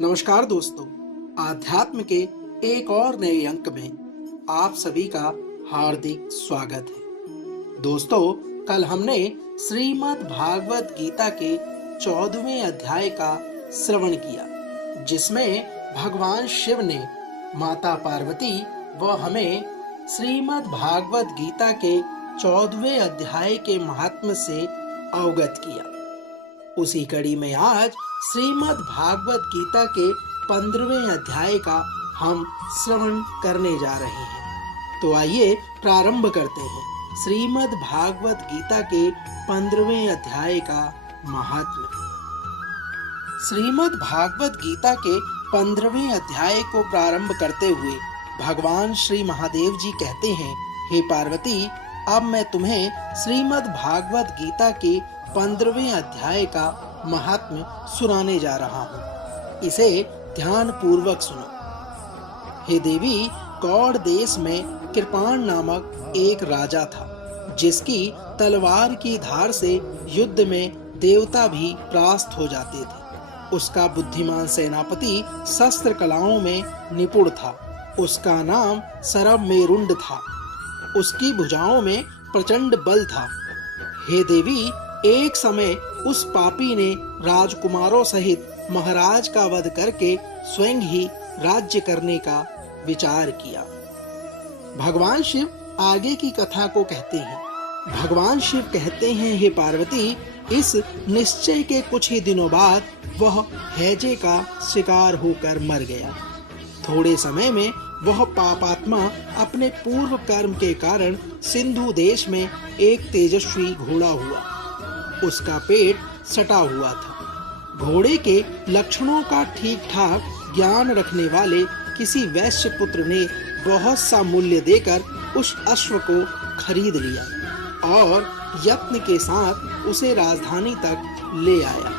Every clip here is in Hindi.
नमस्कार दोस्तों, आध्यात्म के एक और नए अंक में आप सभी का हार्दिक स्वागत है। दोस्तों, कल हमने श्रीमद् भागवत गीता के 14वें अध्याय का श्रवण किया, जिसमें भगवान शिव ने माता पार्वती व हमें श्रीमद् भागवत गीता के 14वें अध्याय के महात्म्य से अवगत किया। उसी कड़ी में आज श्रीमद् भागवत गीता के 15वें अध्याय का हम श्रवण करने जा रहे हैं। तो आइए प्रारंभ करते हैं श्रीमद् भागवत गीता के 15वें अध्याय का महात्म्य। श्रीमद् भागवत गीता के 15वें अध्याय को प्रारंभ करते हुए भगवान श्री महादेव जी कहते हैं, हे पार्वती, अब मैं तुम्हें श्रीमद् भागवत गीता के 15वें अध्याय का महात्म्य सुनाने जा रहा हूँ। इसे ध्यान पूर्वक सुनो। हे देवी, कौड़ देश में कृपाण नामक एक राजा था, जिसकी तलवार की धार से युद्ध में देवता भी परास्त हो जाते थे। उसका बुद्धिमान सेनापति शस्त्र कलाओं में निपुण था। उसका नाम सरब मेरुंड था। उसकी भुजाओं में प्रचंड बल था। हे देवी, एक समय उस पापी ने राजकुमारों सहित महाराज का वध करके स्वयं ही राज्य करने का विचार किया। भगवान शिव आगे की कथा को कहते हैं। भगवान शिव कहते हैं, हे पार्वती, इस निश्चय के कुछ ही दिनों बाद वह हैजे का शिकार होकर मर गया। थोड़े समय में वह पापात्मा अपने पूर्व कर्म के कारण सिंधु देश में एक तेजस्वी घोड़ा हुआ। उसका पेट सटा हुआ था। घोड़े के लक्षणों का ठीक ठाक ज्ञान रखने वाले किसी वैश्य पुत्र ने बहुत सा मूल्य देकर उस अश्व को खरीद लिया और यत्न के साथ उसे राजधानी तक ले आया।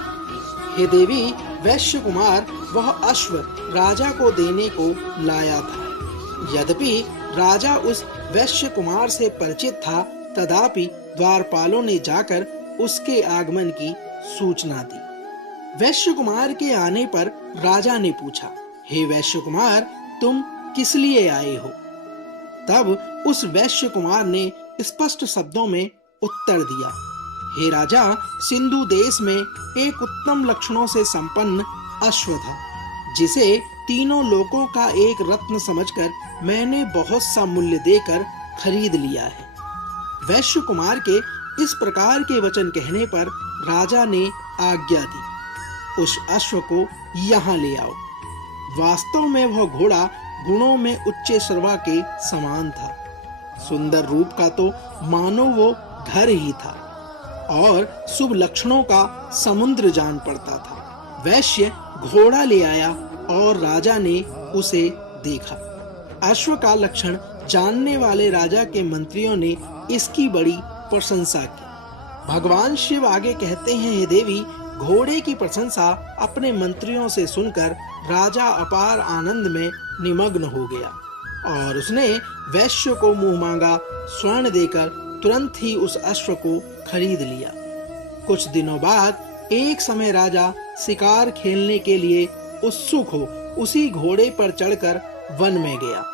हे देवी, वैश्य कुमार वह अश्व राजा को देने को लाया था। यद्यपि राजा उस वैश्य कुमार से परिचित था, तथापि द्वारपालों ने जाकर उसके आगमन की सूचना दी। वैश्य कुमार के आने पर राजा ने पूछा, हे वैश्य कुमार, तुम किस लिए आए हो? तब उस वैश्य कुमार ने स्पष्ट शब्दों में उत्तर दिया, हे राजा, सिंधु देश में एक उत्तम लक्षणों से संपन्न अश्व था, जिसे तीनों लोकों का एक रत्न समझकर मैंने बहुत सा मूल्य देकर खरीद लिया है। वैश्य कुमार के इस प्रकार के वचन कहने पर राजा ने आज्ञा दी, उस अश्व को यहाँ ले आओ। वास्तव में वह घोड़ा गुणों में उच्च सर्वा के समान था। सुंदर रूप का तो मानो वो घर ही था और शुभ लक्षणों का समुद्र जान पड़ता था। वैश्य घोड़ा ले आया और राजा ने उसे देखा। अश्व का लक्षण जानने वाले राजा के मंत्रियों ने इसकी बड़ी प्रशंसा की। भगवान शिव आगे कहते हैं, हे देवी, घोड़े की प्रशंसा अपने मंत्रियों से सुनकर राजा अपार आनंद में निमग्न हो गया और उसने वैश्य को मुंह मांगा स्वर्ण देकर तुरंत ही उस अश्व को खरीद लिया। कुछ दिनों बाद एक समय राजा शिकार खेलने के लिए उत्सुक हो उसी घोड़े पर चढ़कर वन में गया।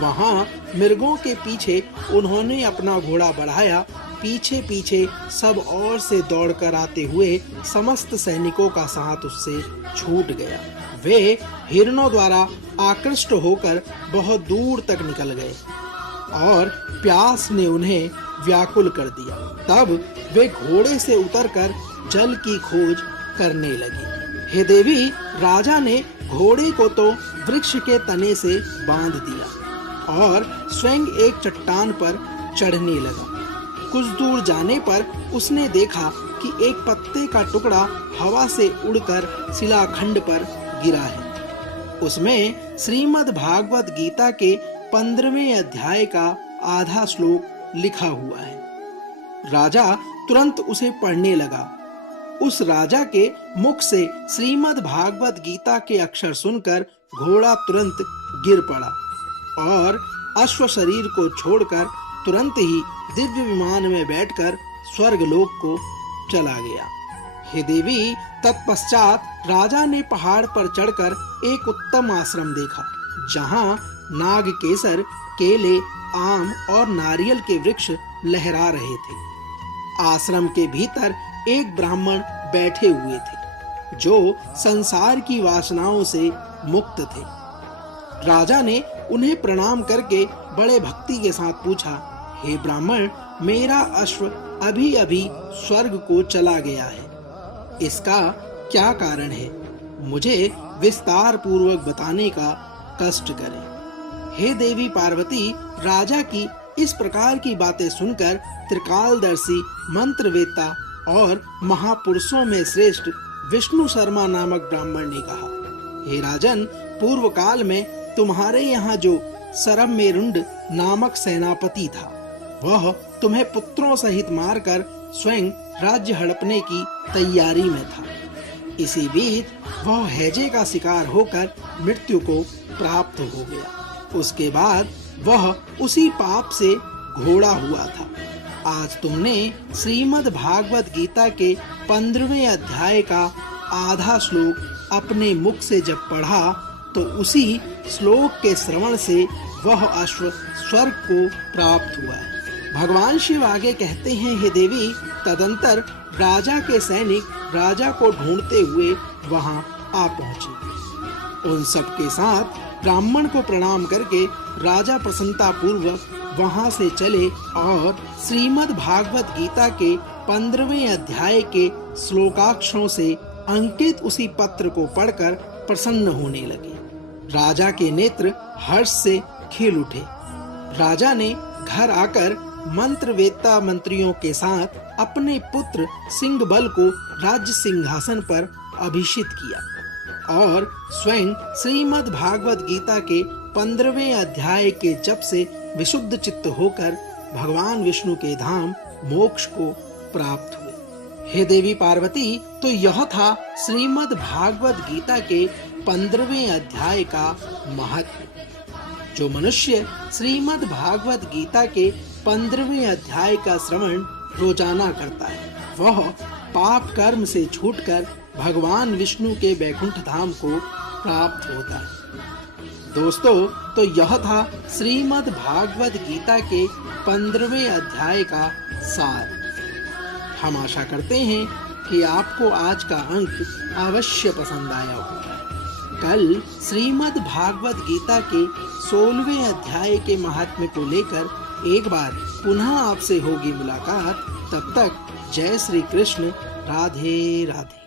वहां मृगों के पीछे उन्होंने अपना घोड़ा बढ़ाया। पीछे पीछे सब ओर से दौड़कर आते हुए समस्त सैनिकों का साथ उससे छूट गया। वे हिरणों द्वारा आकृष्ट होकर बहुत दूर तक निकल गए और प्यास ने उन्हें व्याकुल कर दिया। तब वे घोड़े से उतरकर जल की खोज करने लगे। हे देवी, राजा ने घोड़े को तो वृक्ष के तने से बांध दिया और स्वयं एक चट्टान पर चढ़ने लगा। कुछ दूर जाने पर उसने देखा कि एक पत्ते का टुकड़ा हवा से उड़कर शिलाखंड पर गिरा है। उसमें श्रीमद् भागवत गीता के 15वें अध्याय का आधा श्लोक लिखा हुआ है। राजा तुरंत उसे पढ़ने लगा। उस राजा के मुख से श्रीमद् भागवत गीता के अक्षर सुनकर घोड़ा तुरंत गिर पड़ा और अश्व शरीर को छोड़कर तुरंत ही दिव्य विमान में बैठकर स्वर्ग लोक को चला गया। हे देवी, तत्पश्चात राजा ने पहाड़ पर चढ़कर एक उत्तम आश्रम देखा, जहाँ नागकेसर, केले, आम और नारियल के वृक्ष लहरा रहे थे। आश्रम के भीतर एक ब्राह्मण बैठे हुए थे, जो संसार की वासनाओं से मुक्त थे। राजा ने उन्हें प्रणाम करके बड़े भक्ति के साथ पूछा, हे ब्राह्मण, मेरा अश्व अभी अभी स्वर्ग को चला गया है, इसका क्या कारण है? मुझे विस्तार पूर्वक बताने का कष्ट करें। हे देवी पार्वती, राजा की इस प्रकार की बातें सुनकर त्रिकालदर्शी, मंत्रवेत्ता और महापुरुषों में श्रेष्ठ विष्णु शर्मा नामक ब्राह्मण ने कहा, हे राजन, पूर्व काल में तुम्हारे यहाँ जो सरमेरुंड नामक सेनापति था, वह तुम्हें पुत्रों सहित मारकर स्वयं राज्य हड़पने की तैयारी में था। इसी बीच वह हैजे का शिकार होकर मृत्यु को प्राप्त हो गया। उसके बाद वह उसी पाप से घोड़ा हुआ था। आज तुमने श्रीमद् भागवत गीता के 15वें अध्याय का आधा श्लोक अपने मुख से जब पढ़ा, तो उसी श्लोक के श्रवण से वह अश्व स्वर्ग को प्राप्त हुआ है। भगवान शिव आगे कहते हैं, हे देवी, तदंतर राजा के सैनिक राजा को ढूंढते हुए वहां आ पहुंचे। उन सब के साथ ब्राह्मण को प्रणाम करके राजा प्रसन्नता पूर्वक वहां से चले और श्रीमद् भागवत गीता के 15वें अध्याय के श्लोकाक्षरों से अंकित उसी पत्र को पढ़कर प्रसन्न होने लगे। राजा के नेत्र हर्ष से खिल उठे। राजा ने घर आकर मंत्रवेत्ता मंत्रियों के साथ अपने पुत्र सिंहबल को राज्य सिंहासन पर अभिषिक्त किया और स्वयं श्रीमद् भागवत गीता के 15वें अध्याय के जप से विशुद्ध चित्त होकर भगवान विष्णु के धाम मोक्ष को प्राप्त हुए। हे देवी पार्वती, तो यह था श्रीमद् भागवत गीता के 15वें अध्याय का महत्व। जो मनुष्य श्रीमद् भागवत गीता के 15वें अध्याय का श्रवण रोजाना करता है, वह पाप कर्म से छूटकर भगवान विष्णु के वैकुंठ धाम को प्राप्त होता है। दोस्तों, तो यह था श्रीमद् भागवत गीता के 15वें अध्याय का सार। हम आशा करते हैं कि आपको आज का अंक अवश्य पसंद आया होगा। कल श्रीमद् भागवत गीता के 16वें अध्याय के महात्म्य को लेकर एक बार पुनः आपसे होगी मुलाकात। तब तक जय श्री कृष्ण, राधे राधे।